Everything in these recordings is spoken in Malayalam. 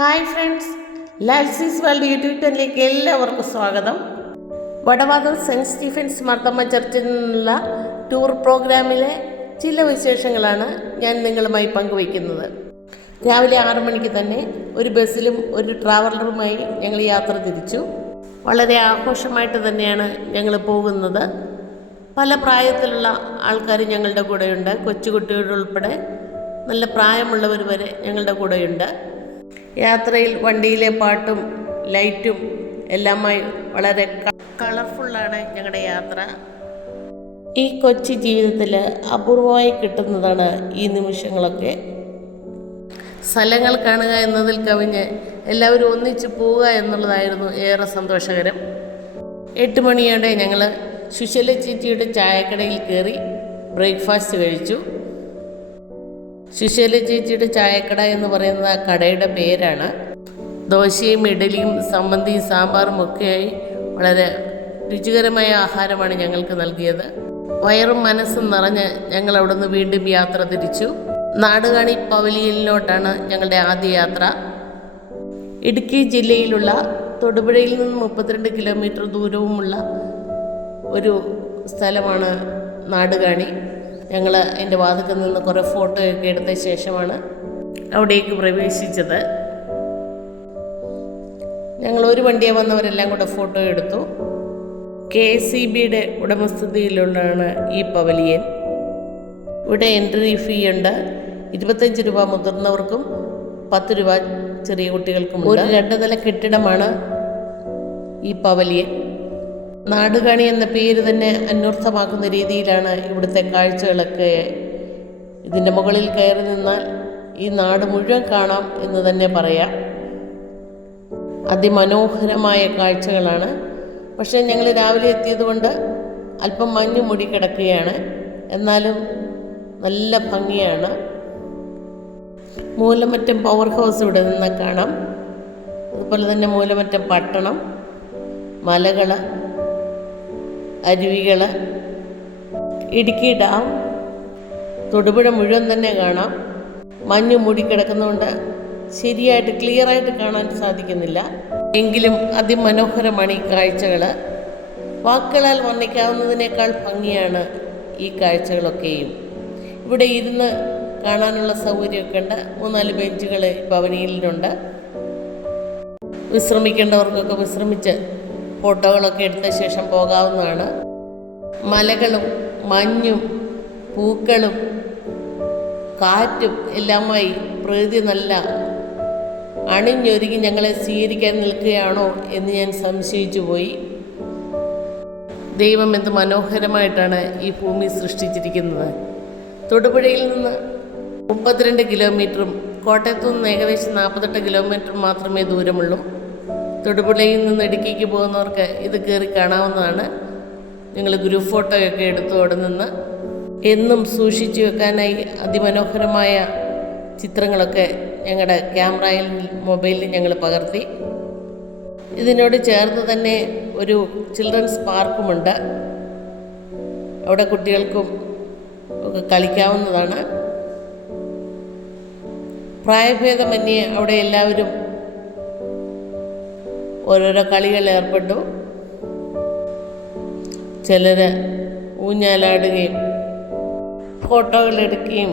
ഹായ് ഫ്രണ്ട്സ്, ലാൽസീസ് വേൾഡ് യൂട്യൂബ് ചാനലിലേക്ക് എല്ലാവർക്കും സ്വാഗതം. വടവാതൂർ സെൻറ്റ് സ്റ്റീഫൻസ് മാർത്തമ്മ ചർച്ചിൽ നിന്നുള്ള ടൂർ പ്രോഗ്രാമിലെ ചില വിശേഷങ്ങളാണ് ഞാൻ നിങ്ങളുമായി പങ്കുവയ്ക്കുന്നത്. രാവിലെ 6 മണിക്ക് തന്നെ ഒരു ബസ്സിലും ഒരു ട്രാവലറുമായി ഞങ്ങൾ യാത്ര തിരിച്ചു. വളരെ ആഘോഷമായിട്ട് തന്നെയാണ് ഞങ്ങൾ പോകുന്നത്. പല പ്രായത്തിലുള്ള ആൾക്കാർ ഞങ്ങളുടെ കൂടെയുണ്ട്. കൊച്ചുകുട്ടികളുൾപ്പെടെ നല്ല പ്രായമുള്ളവർ വരെ ഞങ്ങളുടെ കൂടെയുണ്ട്. യാത്രയിൽ വണ്ടിയിലെ പാട്ടും ലൈറ്റും എല്ലാമായി വളരെ കളർഫുള്ളാണ് ഞങ്ങളുടെ യാത്ര. ഈ കൊച്ചു ജീവിതത്തിൽ അപൂർവമായി കിട്ടുന്നതാണ് ഈ നിമിഷങ്ങളൊക്കെ. സ്ഥലങ്ങൾ കാണുക എന്നതിൽ കവിഞ്ഞ് എല്ലാവരും ഒന്നിച്ച് പോവുക എന്നുള്ളതായിരുന്നു ഏറെ സന്തോഷകരം. 8 മണിയോടെ ഞങ്ങൾ സുശീല ചേച്ചിയുടെ ചായക്കടയിൽ കയറി ബ്രേക്ക്ഫാസ്റ്റ് കഴിച്ചു. സുശീല ചേച്ചിയുടെ ചായക്കട എന്ന് പറയുന്ന കടയുടെ പേരാണ്. ദോശയും ഇഡലിയും സമ്മന്തിയും സാമ്പാറും ഒക്കെയായി വളരെ രുചികരമായ ആഹാരമാണ് ഞങ്ങൾക്ക് നൽകിയത്. വയറും മനസ്സും നിറഞ്ഞ് ഞങ്ങൾ അവിടെ നിന്ന് വീണ്ടും യാത്ര തിരിച്ചു. നാടുകാണി പവലിയനിലോട്ടാണ് ഞങ്ങളുടെ ആദ്യ യാത്ര. ഇടുക്കി ജില്ലയിലുള്ള തൊടുപുഴയിൽ നിന്ന് 32 കിലോമീറ്റർ ദൂരവുമുള്ള ഒരു സ്ഥലമാണ് നാടുകാണി. ഞങ്ങൾ അതിൻ്റെ വാതിൽക്കൽ നിന്ന് കുറേ ഫോട്ടോയൊക്കെ എടുത്ത ശേഷമാണ് അവിടേക്ക് പ്രവേശിച്ചത്. ഞങ്ങൾ ഒരു വണ്ടിയെ വന്നവരെല്ലാം കൂടെ ഫോട്ടോ എടുത്തു. KSEBയുടെ ഉടമസ്ഥതയിലുള്ളതാണ് ഈ പവലിയൻ. ഇവിടെ എൻട്രി ഫീ ഉണ്ട്. 25 രൂപ മുതിർന്നവർക്കും 10 രൂപ ചെറിയ കുട്ടികൾക്കും. ഒരു 2 നില കെട്ടിടമാണ് ഈ പവലിയൻ. നാടുകാണി എന്ന പേര് തന്നെ അന്വർത്ഥമാക്കുന്ന രീതിയിലാണ് ഇവിടുത്തെ കാഴ്ചകളൊക്കെ. ഇതിൻ്റെ മുകളിൽ കയറി നിന്നാൽ ഈ നാട് മുഴുവൻ കാണാം എന്ന് തന്നെ പറയാം. അതിമനോഹരമായ കാഴ്ചകളാണ്. പക്ഷേ ഞങ്ങൾ രാവിലെ എത്തിയതുകൊണ്ട് അല്പം മഞ്ഞ് മൂടി കിടക്കുകയാണ്. എന്നാലും നല്ല ഭംഗിയാണ്. മൂലമറ്റം പവർ ഹൗസ് ഇവിടെ നിന്ന് കാണാം. അതുപോലെ തന്നെ മൂലമറ്റം പട്ടണം, മലകൾ, അരുവികൾ, ഇടുക്കി ഡാം, തൊടുപുഴ മുഴുവൻ തന്നെ കാണാം. മഞ്ഞ് മൂടിക്കിടക്കുന്നതുകൊണ്ട് ശരിയായിട്ട് ക്ലിയറായിട്ട് കാണാൻ സാധിക്കുന്നില്ല. എങ്കിലും അതിമനോഹരമാണ് ഈ കാഴ്ചകൾ. വാക്കുകളാൽ വർണ്ണിക്കാവുന്നതിനേക്കാൾ ഭംഗിയാണ് ഈ കാഴ്ചകളൊക്കെയും. ഇവിടെ ഇരുന്ന് കാണാനുള്ള സൗകര്യമൊക്കെ ഉണ്ട്. 3-4 ബെഞ്ചുകൾ പവനിയിലുണ്ട്. വിശ്രമിക്കേണ്ടവർക്കൊക്കെ വിശ്രമിച്ച് ഫോട്ടോകളൊക്കെ എടുത്ത ശേഷം പോകാവുന്നതാണ്. മലകളും മഞ്ഞും പൂക്കളും കാറ്റും എല്ലാമായി പ്രകൃതി നല്ല അണിഞ്ഞൊരുങ്ങി ഞങ്ങളെ സ്വീകരിക്കാൻ നിൽക്കുകയാണോ എന്ന് ഞാൻ സംശയിച്ചു പോയി. ദൈവം എന്ത് മനോഹരമായിട്ടാണ് ഈ ഭൂമി സൃഷ്ടിച്ചിരിക്കുന്നത്. തൊടുപുഴയിൽ നിന്ന് 32 കിലോമീറ്ററും കോട്ടയത്തു നിന്ന് ഏകദേശം 48 കിലോമീറ്റർ മാത്രമേ ദൂരമുള്ളൂ. തൊടുപുഴയിൽ നിന്ന് ഇടുക്കിക്ക് പോകുന്നവർക്ക് ഇത് കയറി കാണാവുന്നതാണ്. ഞങ്ങൾ ഗ്രൂപ്പ് ഫോട്ടോയൊക്കെ എടുത്തു. അവിടെ നിന്ന് എന്നും സൂക്ഷിച്ചു വെക്കാനായി അതിമനോഹരമായ ചിത്രങ്ങളൊക്കെ ഞങ്ങളുടെ ക്യാമറയിൽ മൊബൈലിൽ ഞങ്ങൾ പകർത്തി. ഇതിനോട് ചേർന്ന് തന്നെ ഒരു ചിൽഡ്രൻസ് പാർക്കുമുണ്ട്. അവിടെ കുട്ടികൾക്കും ഒക്കെ കളിക്കാവുന്നതാണ്. പ്രായഭേദമന്യേ അവിടെ എല്ലാവരും ഓരോരോ കളികളിൽ ഏർപ്പെട്ടു. ചിലർ ഊഞ്ഞാലാടുകയും ഫോട്ടോകൾ എടുക്കുകയും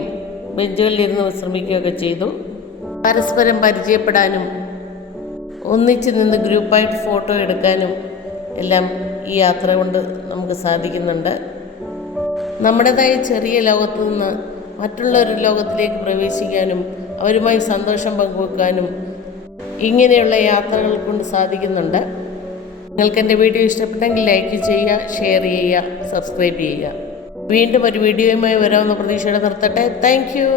ബെഞ്ചുകളിലിരുന്ന് വിശ്രമിക്കുകയൊക്കെ ചെയ്തു. പരസ്പരം പരിചയപ്പെടാനും ഒന്നിച്ച് നിന്ന് ഗ്രൂപ്പായിട്ട് ഫോട്ടോ എടുക്കാനും എല്ലാം ഈ യാത്ര കൊണ്ട് നമുക്ക് സാധിക്കുന്നുണ്ട്. നമ്മുടേതായ ചെറിയ ലോകത്തു നിന്ന് മറ്റുള്ളൊരു ലോകത്തിലേക്ക് പ്രവേശിക്കാനും അവരുമായി സന്തോഷം പങ്കുവെക്കാനും ഇങ്ങനെയുള്ള യാത്രകൾ കൊണ്ട് സാധിക്കുന്നുണ്ട്. നിങ്ങൾക്ക് എൻ്റെ വീഡിയോ ഇഷ്ടപ്പെട്ടെങ്കിൽ ലൈക്ക് ചെയ്യുക, ഷെയർ ചെയ്യുക, സബ്സ്ക്രൈബ് ചെയ്യുക. വീണ്ടും ഒരു വീഡിയോയുമായി വരാമെന്ന പ്രതീക്ഷയോടെ നിർത്തട്ടെ. Thank you.